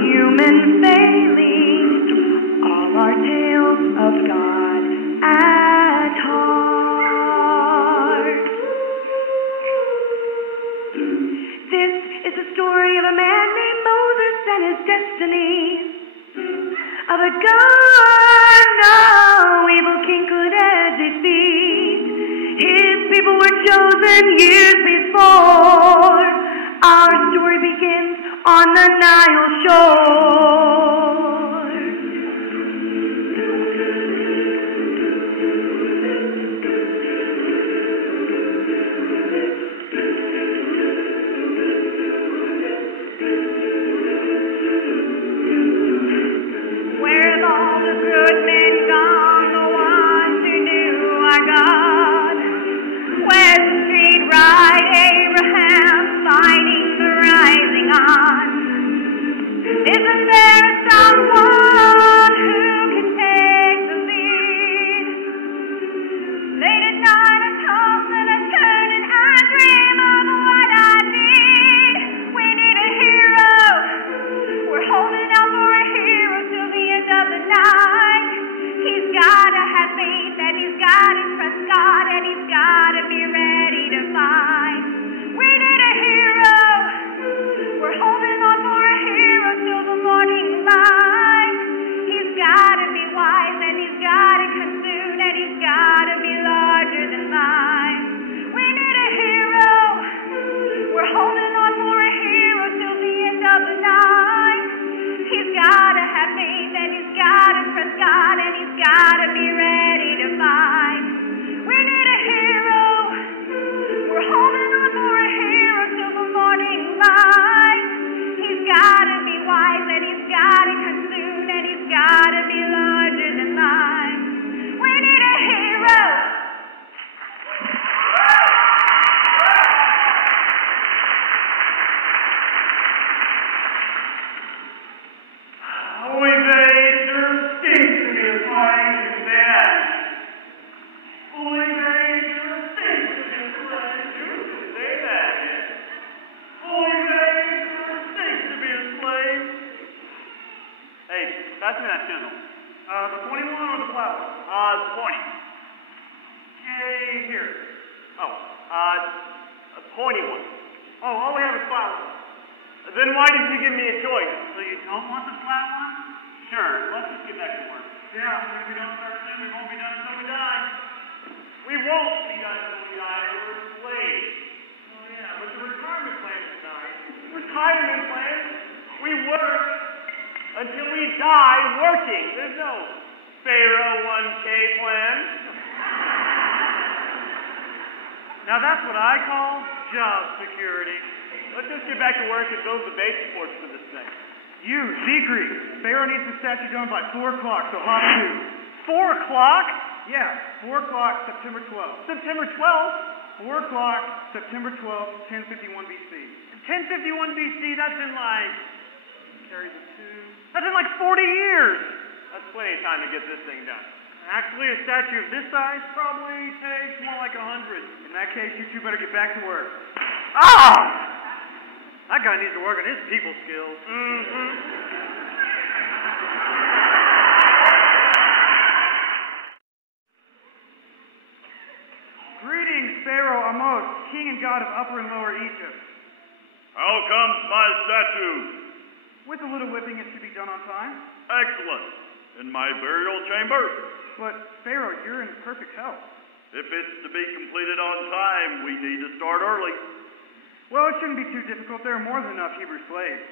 human failings, all our tales of God at heart. This is the story of a man named Moses and his destiny, of a God no evil king could ever defeat. His people were chosen years before. Our story begins on the Nile shore. Where have all the good men gone, the ones who knew our God? Where's the street right Abraham fighting the rising on? Isn't there someone who can take the lead? Late at night I toss and I turn and I dream of what I need. We need a hero. We're holding out for a hero till the end of the night. He's gotta have faith and he's gotta trust God and he's gotta be ready to fight. We need a hero. We're holding on for a hero till the morning light. He's gotta be wise and he's gotta consume and he's gotta be larger than life. We need a hero. We're holding on for a hero till the end of the night. He's gotta have faith and he's gotta trust God and he's gotta be ready to fight. We need a hero. We're holding on for a hero till the morning light. He's gotta be wise and he's gotta consume and he's gotta be larger than life. We need a hero. Holy day sure stinks to be as fine as that. Holy day sure stinks to be as fine as you can say that. Holy day sure stinks to be a slave. Hey, pass me that chisel. The 21 or the flower? The 20. Yay, here. Oh, a pointy one. Oh, all we have is flower. Then why did you give me a choice? So you don't want the flat one? Sure, let's just get back to work. Yeah, if we don't start soon, we won't be done until we die. We won't be done until we die. We're slaves. Oh yeah, but the retirement plan is nice. Retirement plan? We work until we die working. There's no Pharaoh 1K plan. Now that's what I call job security. Let's just get back to work and build the base supports for this thing. You, Secret. Pharaoh needs the statue done by 4 o'clock, so hop to. 4 o'clock? Yeah, 4 o'clock, September 12th. September 12th? 4 o'clock, September 12th, 1051 BC. 1051 BC, that's in like... Carry the 2... That's in like 40 years! That's plenty of time to get this thing done. Actually, a statue of this size probably takes more like 100. In that case, you two better get back to work. Ah! That guy needs to work on his people skills. Greetings, Pharaoh Amos, king and god of Upper and Lower Egypt. How comes my statue? With a little whipping, it should be done on time. Excellent. In my burial chamber. But, Pharaoh, you're in perfect health. If it's to be completed on time, we need to start early. Well, it shouldn't be too difficult. There are more than enough Hebrew slaves.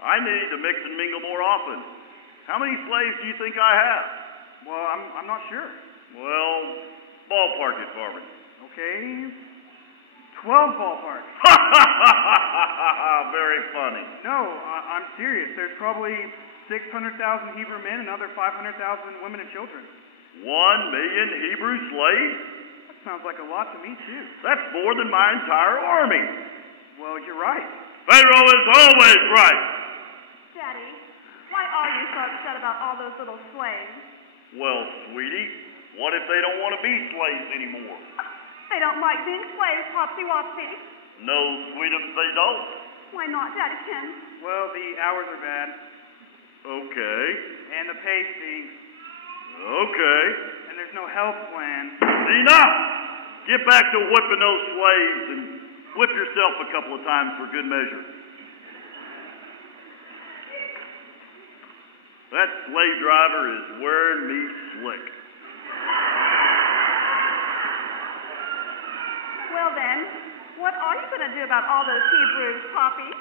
I need to mix and mingle more often. How many slaves do you think I have? Well, I'm not sure. Well, ballpark it for me. Okay, 12 ballparks. Very funny. No, I'm serious. There's probably 600,000 Hebrew men and another 500,000 women and children. 1 million Hebrew slaves? That sounds like a lot to me, too. That's more than my entire army. Well, you're right. Pharaoh is always right. Daddy, why are you so upset about all those little slaves? Well, sweetie, what if they don't want to be slaves anymore? They don't like being slaves, Popsy Wopsy. No, sweetums, they don't. Why not, Daddykins? Well, the hours are bad. Okay. And the pay stinks. Okay. And there's no health plan. Enough! Get back to whipping those slaves and whip yourself a couple of times for good measure. That slave driver is wearing me slick. Well then, what are you going to do about all those Hebrews, Poppy?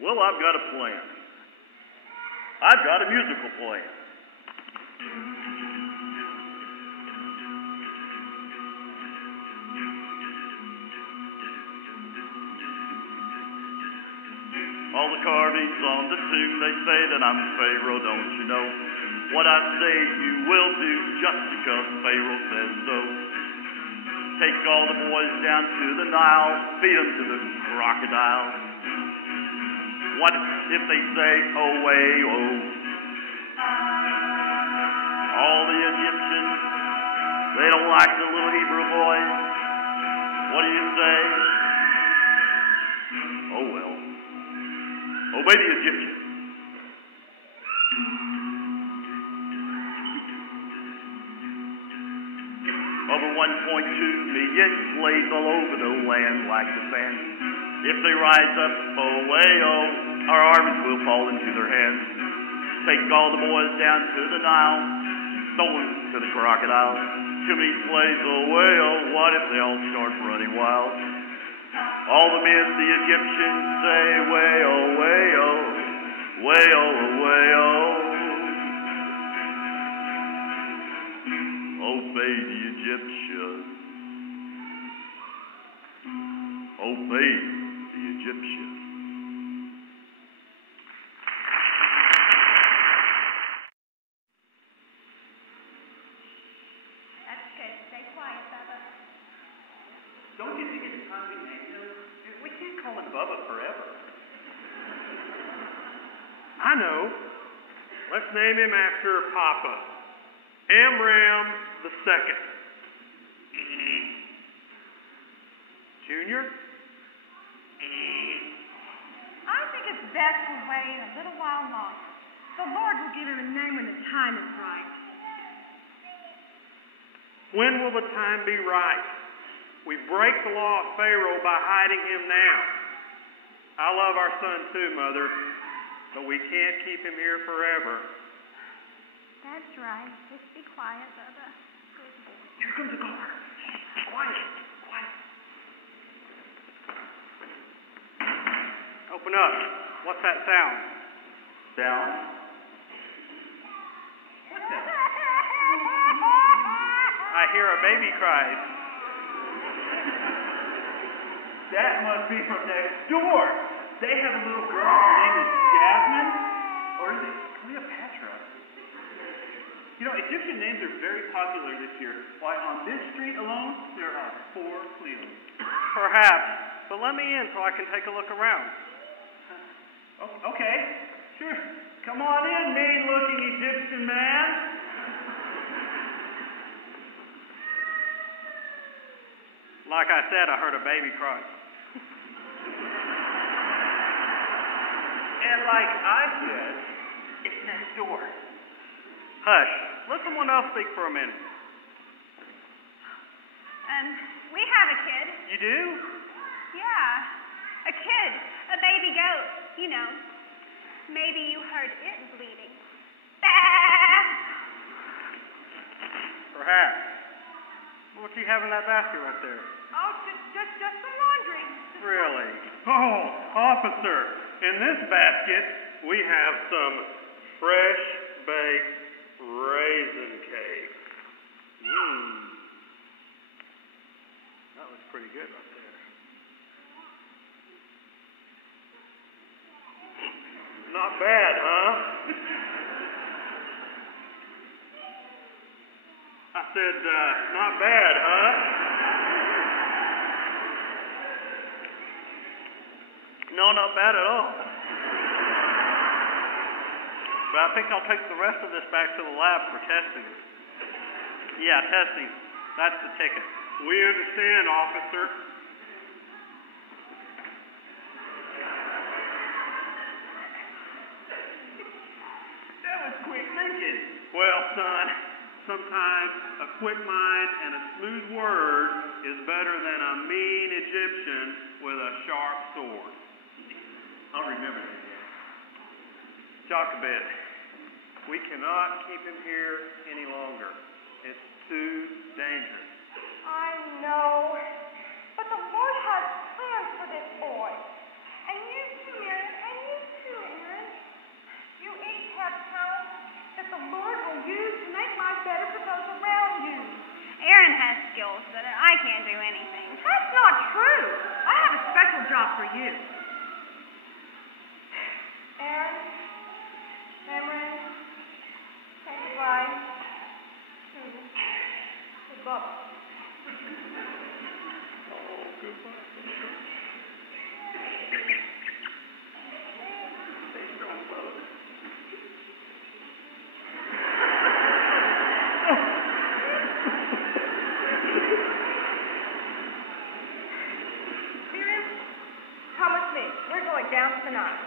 Well, I've got a plan. I've got a musical plan. All the carvings on the tomb, they say that I'm Pharaoh, don't you know? What I say you will do just because Pharaoh says so. Take all the boys down to the Nile, feed them to the crocodiles. What if they say, oh, way, oh? All the Egyptians, they don't like the little Hebrew boys. What do you say? Oh, well. Obey the Egyptians. Over 1.2 million slaves all over the land like the sand. If they rise up, oh, way, oh, our armies will fall into their hands. Take all the boys down to the Nile, throw them to the crocodiles. Too many slaves, oh, way, oh, what if they all start running wild? All the men, the Egyptians say, way, oh, way, oh, way, oh, way, oh. Obey the Egyptians. Obey the Egyptians. That's good. Stay quiet, Bubba. Don't you think it's time we named him? We can't call him Bubba forever. I know. Let's name him after Papa. Amram the Second. Junior? I think it's best to wait a little while longer. The Lord will give him a name when the time is right. When will the time be right? We break the law of Pharaoh by hiding him now. I love our son too, Mother, but we can't keep him here forever. That's right. Just be quiet, Bubba. Here comes the car. Quiet, quiet. Open up. What's that sound? Down. What the? I hear a baby cry. That must be from next door. They have a little girl. Her name is Jasmine. Or is it Cleopatra? You know, Egyptian names are very popular this year. Why, on this street alone, there are 4 Cleos. Perhaps, but let me in so I can take a look around. Okay, sure. Come on in, mean-looking Egyptian man. Like I said, I heard a baby cry. And like I said, it's next door. Hush. Let someone else speak for a minute. We have a kid. You do? Yeah, a kid, a baby goat, you know. Maybe you heard it bleeding. Bah! Perhaps. What do you have in that basket right there? Oh, just some laundry. Really? Oh, officer, in this basket we have some fresh baked raisin cake. That looks pretty good right there. Not bad, huh? I said, not bad, huh? No, not bad at all. But I think I'll take the rest of this back to the lab for testing. Yeah, testing. That's the ticket. We understand, officer. Well, son, sometimes a quick mind and a smooth word is better than a mean Egyptian with a sharp sword. I'll remember that. Jochebed, we cannot keep him here any longer. It's too dangerous. I know, but the Lord has plans for this boy. And you too, Miriam, and you too, Aaron. You each have talents that the Lord will use to make life better for those around you. Aaron has skills, but I can't do anything. That's not true. I have a special job for you. Aaron, Cameron, say goodbye to Bubba. Oh, goodbye. Stay strong, Bubba. Miriam, come with me. We're going down to the Nile.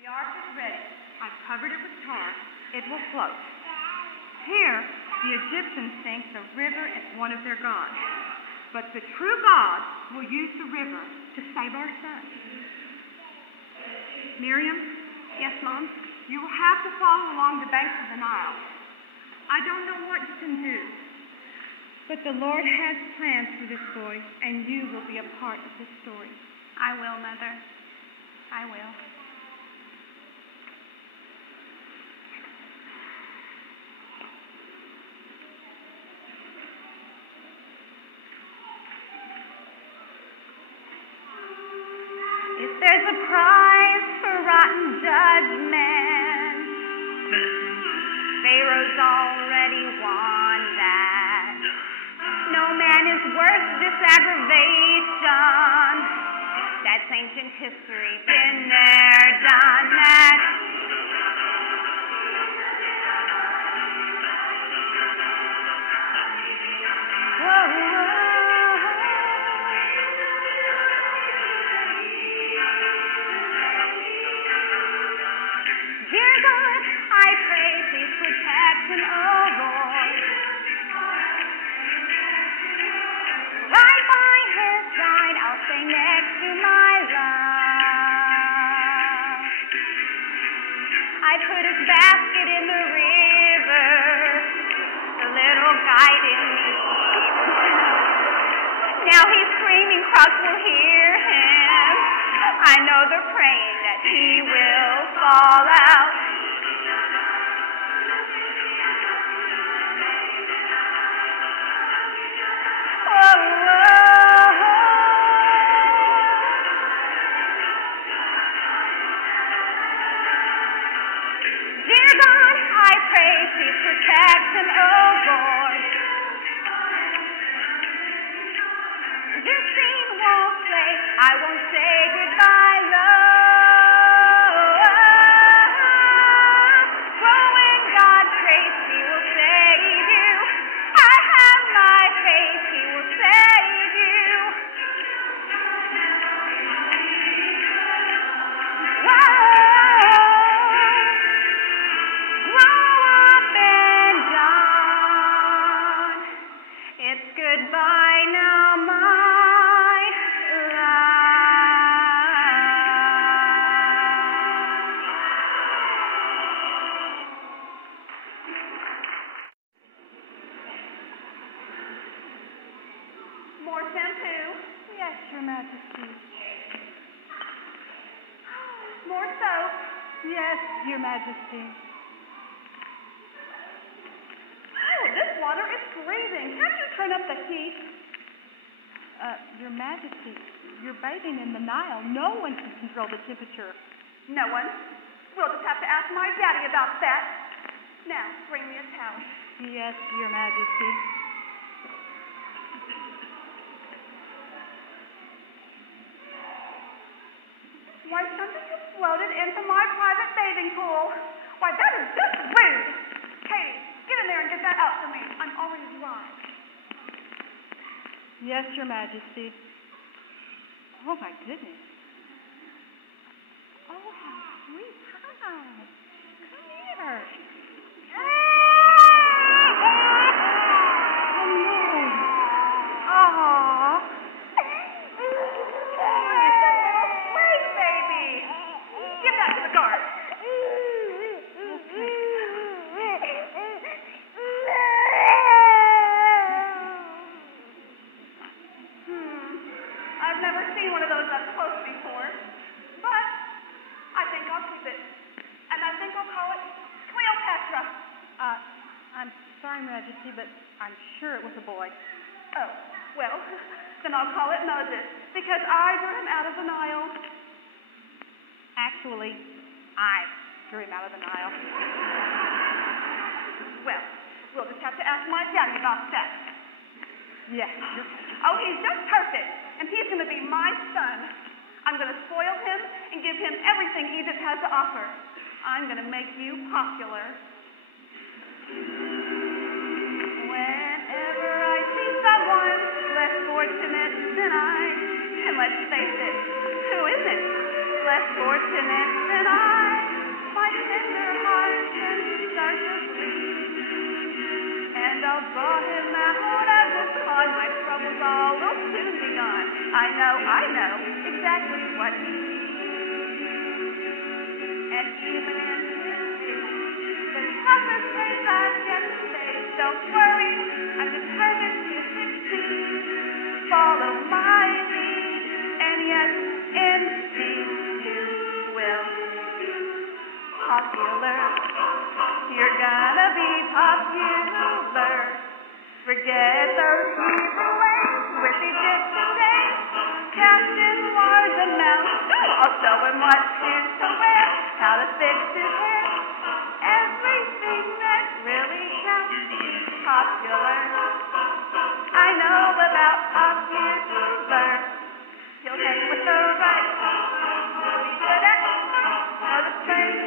The ark is ready. I've covered it with tar. It will float. Here, the Egyptians think the river is one of their gods. But the true God will use the river to save our son. Miriam? Yes, Mom? You will have to follow along the banks of the Nile. I don't know what you can do, but the Lord has plans for this boy, and you will be a part of this story. I will, Mother. I will. If there's a prize for rotten judgment, Pharaoh's already won that. No man is worth this aggravation. That's ancient history, been there, done that. Whoa, whoa. Dear God, I pray, please protect and oh Lord. Right by his side, I'll stay next to my love. I put his basket in the river, the little guide in me. Now he's screaming, crowds will hear him. I know they're praying that he will fall out. Oh, dear God, I pray, please protect him, oh Lord. This scene won't play, I won't say goodbye, love. Growing God's grace, he will save you. I have my faith, he will save you. Grow up and dawn. It's goodbye now, my love. More shampoo? Yes, Your Majesty. More soap? Yes, Your Majesty. Oh, this water is freezing. Can't you turn up the heat? Your Majesty, you're bathing in the Nile. No one can control the temperature. No one? We'll just have to ask my daddy about that. Now, bring me a towel. Yes, Your Majesty. Why, something has floated into my private bathing pool. Why, that is just rude. Katie, get in there and get that out for me. I'm already dry. Yes, Your Majesty. Oh, my goodness. Oh, how sweet. How Come here. I'm sorry, Majesty, but I'm sure it was a boy. Oh, well, then I'll call it Moses, because I drew him out of the Nile. Actually, I drew him out of the Nile. Well, we'll just have to ask my daddy about that. Yes. Oh, he's just perfect, and he's going to be my son. I'm going to spoil him and give him everything Egypt has to offer. I'm going to make you popular. Whenever I see someone less fortunate than I, and let's face it, who isn't less fortunate than I? My tender heart can start to bleed, and I'll draw him out as a con. My troubles all will soon be gone. I know exactly what he needs, and even in the toughest days I've yet to face, don't worry, I'm determined to succeed. Follow my lead, and yes, indeed you will. Popular, you're gonna be popular. Forget those Hebrew ways with Egyptian days. Cast in large amounts. I'll show him what shoes to wear, how to fix his hair. Everything that really counts is popular. I know about popular. He'll hang with the right. He'll be good at the train.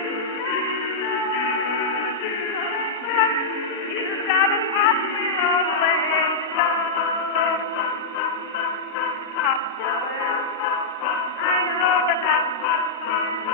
You've got a popular way. Popular. I know about popular.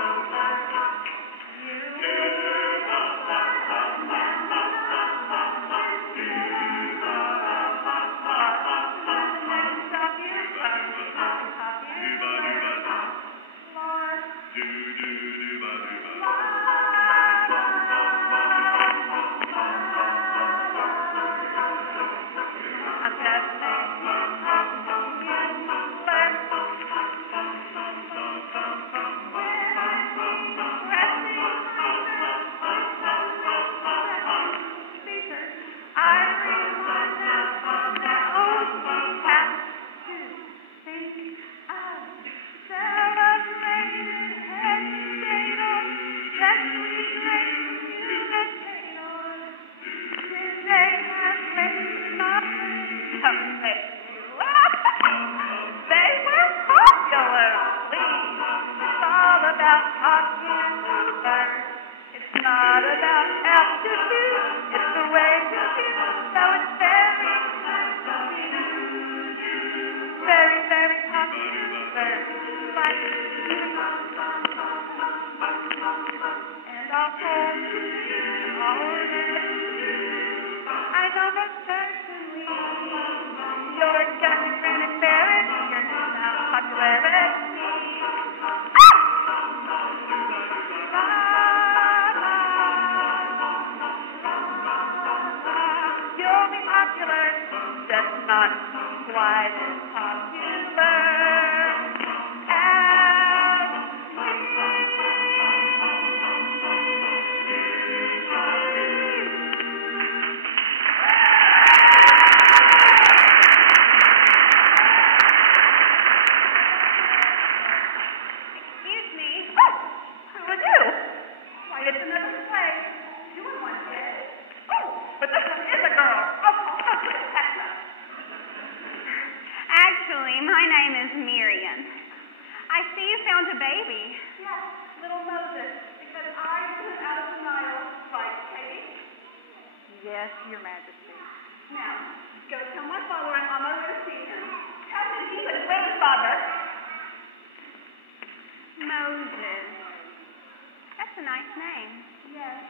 nice name. Yes.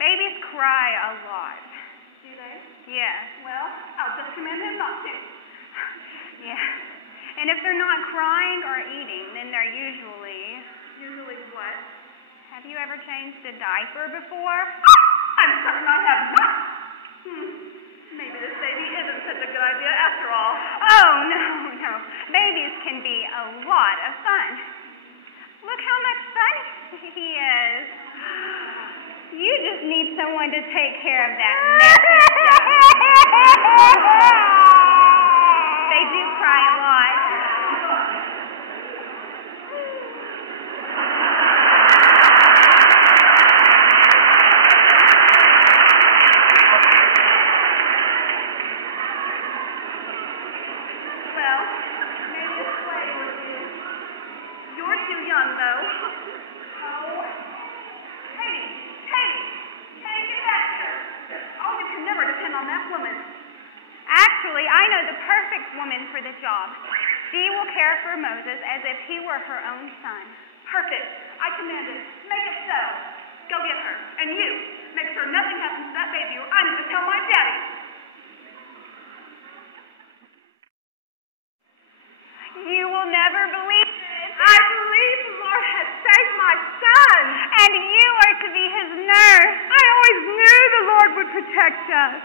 Babies cry a lot. Do they? Yes. Well, I'll just command them not to. Yeah. And if they're not crying or eating, then they're usually... Usually what? Have you ever changed a diaper before? I'm certain I have not. Maybe this baby isn't such a good idea after all. Oh, no. Babies can be a lot of fun. Look how much fun he is. You just need someone to take care of that messy stuff. They do cry a lot. Well, maybe a play would do. You're too young, though. Oh. Hey, get back here. Oh, you can never depend on that woman. Actually, I know the perfect woman for the job. She will care for Moses as if he were her own son. Perfect. I command it. Make it so. Go get her. And you, make sure nothing happens to that baby or I'm going to tell my daddy. You will never believe it. I believe the Lord has saved my son. And you are to be his nurse. I always knew the Lord would protect us.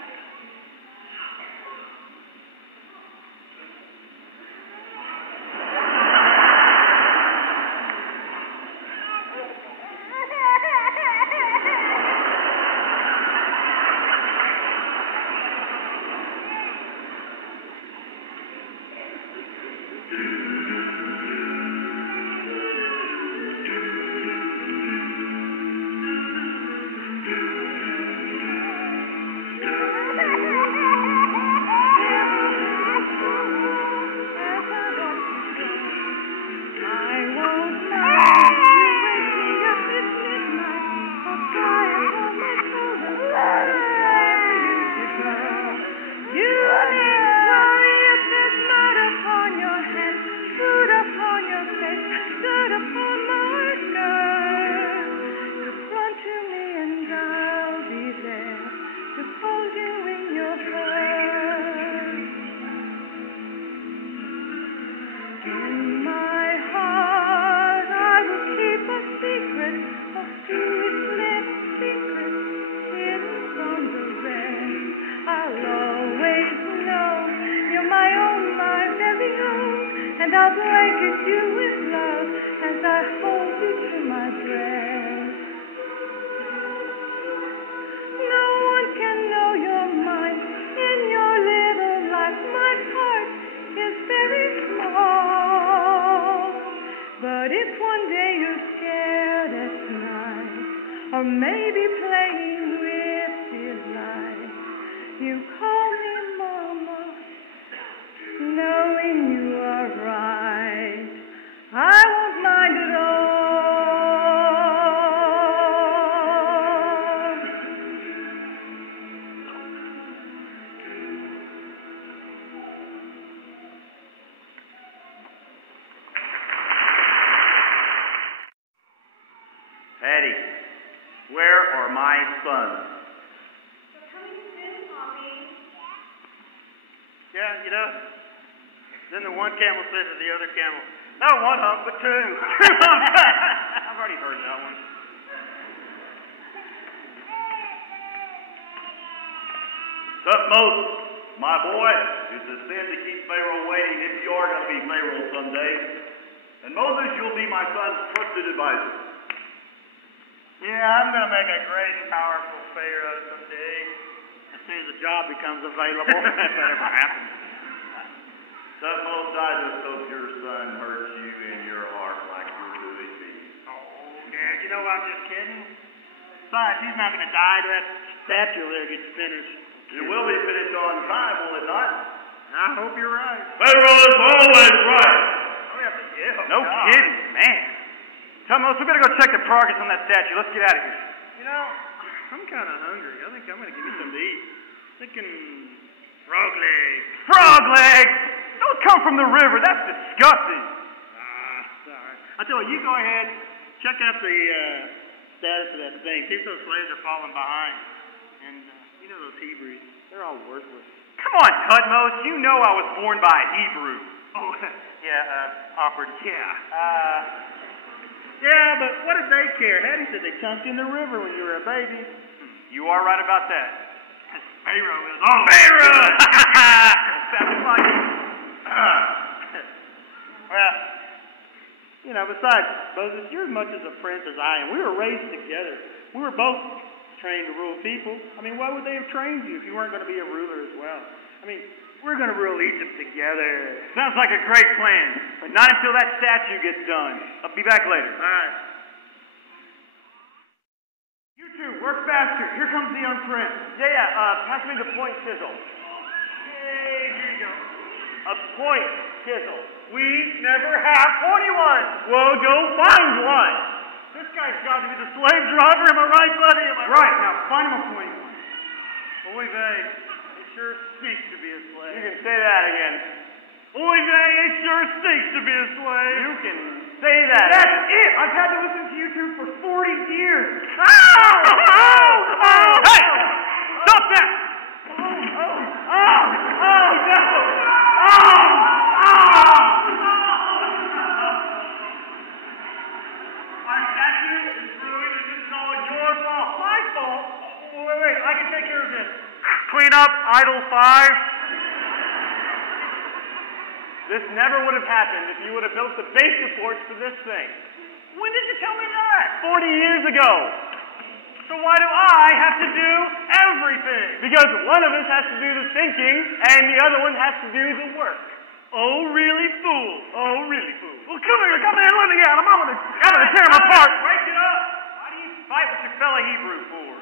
And I'll blanket you with love as I hold you to my breast. No one can know your mind in your little life. My heart is very small. But if one day you're scared at night, or maybe playing with delight, you call me Mama, knowing you are right. I won't mind at all. Patty, where are my sons? They're coming soon, Poppy. Yeah, you know. Then the one camel said to the other camel, not one hump, but two. I've already heard that one. Up, Moses, my boy, it's a sin to keep Pharaoh waiting if you are going to be Pharaoh someday. And Moses, you'll be my son's trusted advisor. Yeah, I'm going to make a great and powerful Pharaoh someday. As soon as the job becomes available. If that ever happens. Most I just hope your son hurts you in your heart like you're doing me. Oh, Dad, you know I'm just kidding. Besides, he's not going to die till that statue there gets finished. It will be finished on time, will it not? I hope you're right. Pharaoh is always right. We have to yell. No kidding, man. Tell Moses, we better go check the progress on that statue. Let's get out of here. You know, I'm kind of hungry. I think I'm going to give you something to eat. Thinking frog legs. Frog legs! Those come from the river. That's disgusting. Sorry. I tell you, you go ahead, check out the status of that thing. See if those slaves are falling behind. And, you know those Hebrews, they're all worthless. Come on, Tutmos. You know I was born by a Hebrew. Oh, yeah, awkward. Yeah. Yeah, but what did they care? Hattie said they chunked in the river when you were a baby. You are right about that. Pharaoh is all Pharaoh! Sounds like it. Well, you know, besides, Moses, you're as much as a prince as I am. We were raised together. We were both trained to rule people. I mean, why would they have trained you if you weren't going to be a ruler as well? I mean, we're going to rule Egypt together. Sounds like a great plan, but not until that statue gets done. I'll be back later. All right. You two, work faster. Here comes the young prince. Yeah, pass me the point chisel. Hey, here you go. A point chisel. We never have 41. Well, go find one. This guy's got to be the slave driver. Am I right, buddy? Am I Right, now find him a point. Oy vey, it sure stinks to be a slave. You can say that again. Oy vey, it sure stinks to be a slave. You can say that. That's it! I've had to listen to you two for 40 years. Ow! Ow! Ow! Hey! Stop that! Oh, no! Our statue is ruined and this is all your fault. My fault? Wait, I can take care of this. Clean up, idle 5. This never would have happened if you would have built the base reports for this thing. When did you tell me that? 40 years ago. So why do I have to do everything? Because one of us has to do the thinking and the other one has to do the work. Oh, really, fool? Oh, really, fool? Well, come here, let me at him. I'm gonna tear him apart. Break it up. Why do you fight with your fellow Hebrew for?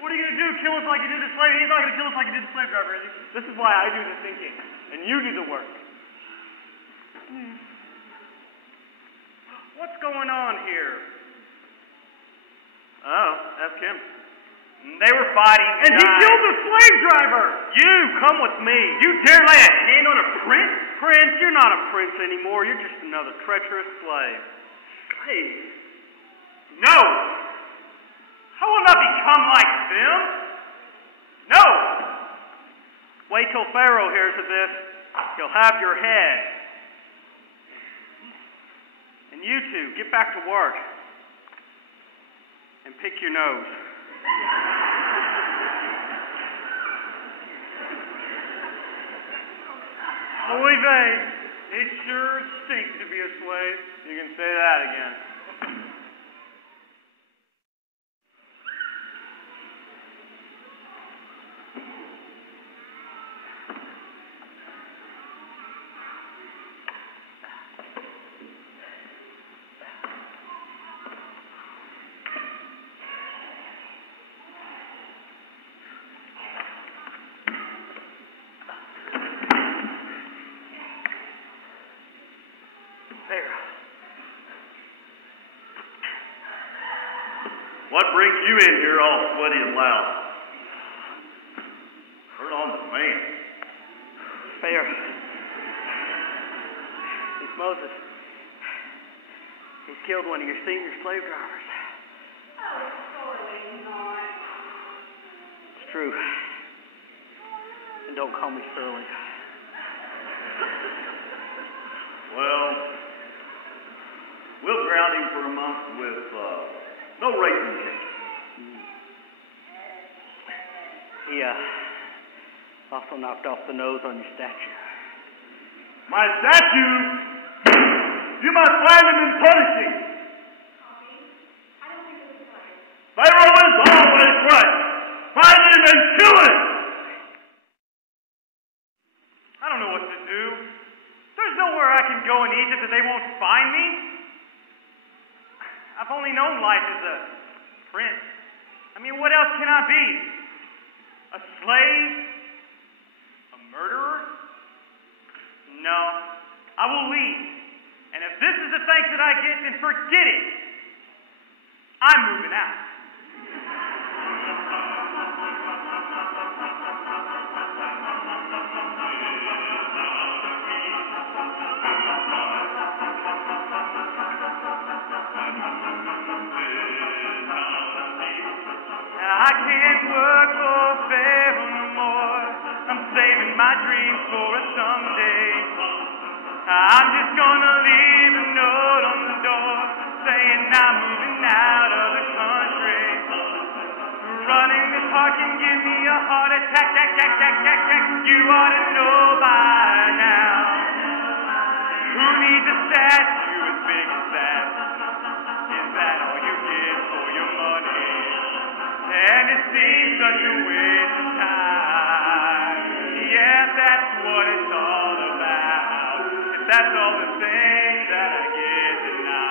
What are you going to do? Kill us like you did the slave? He's not going to kill us like you did the slave driver, is he? This is why I do the thinking and you do the work. What's going on here? Oh, ask him. They were fighting. And he killed the slave driver. You come with me. You dare lay a hand on a prince? Prince, you're not a prince anymore. You're just another treacherous slave. Slave? No! I will not become like them. No! Wait till Pharaoh hears of this. He'll have your head. And you two, get back to work. And pick your nose. Oy vey, it sure stinks to be a slave. You can say that again. What brings you in here all sweaty and loud? Turn on the fan. Pharaoh. It's Moses. He killed one of your senior slave drivers. Oh, surely not. It's true. And don't call me Sterling. Well, we'll ground him for a month with no racing ticket. He also knocked off the nose on your statue. My statue, you must find him and punish him. Pharaoh is always right. Find him and kill him. I don't know what to do. There's nowhere I can go in Egypt that they won't find me. I've only known life as a prince. I mean, what else can I be? A slave? A murderer? No. I will leave. And if this is the thanks that I get, then forget it. I'm moving out. I can't work for Fairmont no more. I'm saving my dreams for a someday. I'm just gonna leave a note on the door saying I'm moving out of the country. Running this heart can give me a heart attack, You ought to know by now. Who needs a statue as big as that? Is that all you get for your money? And it seems such a waste of time. Yeah, that's what it's all about. If that's all the things that I get tonight.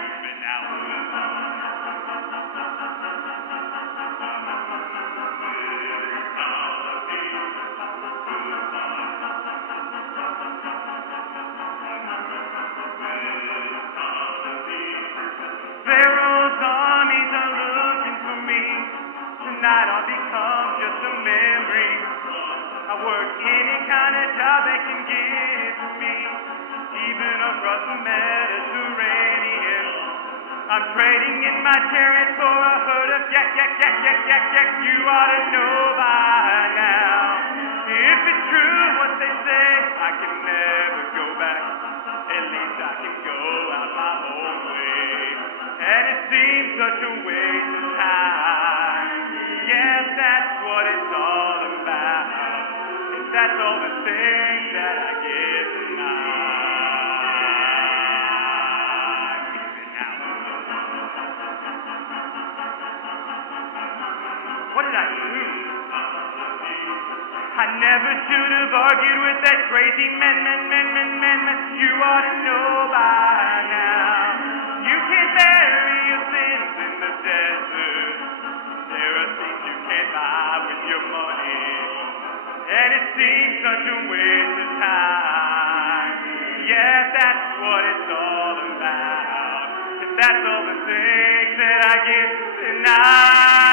Moving out. Pharaoh's armies are looking for me. Tonight I'll become just a memory. I work any kind of job they can give me, even across the Mediterranean. I'm trading in my chariot for a herd of yak. You ought to know by now. If it's true what they say, I can never go back. At least I can go out my own way. And it seems such a waste of time. Yes, that's what it's all about. If that's all the things that I get tonight. What did I do? I never should have argued with that crazy man. You ought to know by now. You can't bury your sins in the desert. There are things you can't buy with your money. And it seems such a waste of time. Yeah, that's what it's all about. If that's all the things that I get tonight.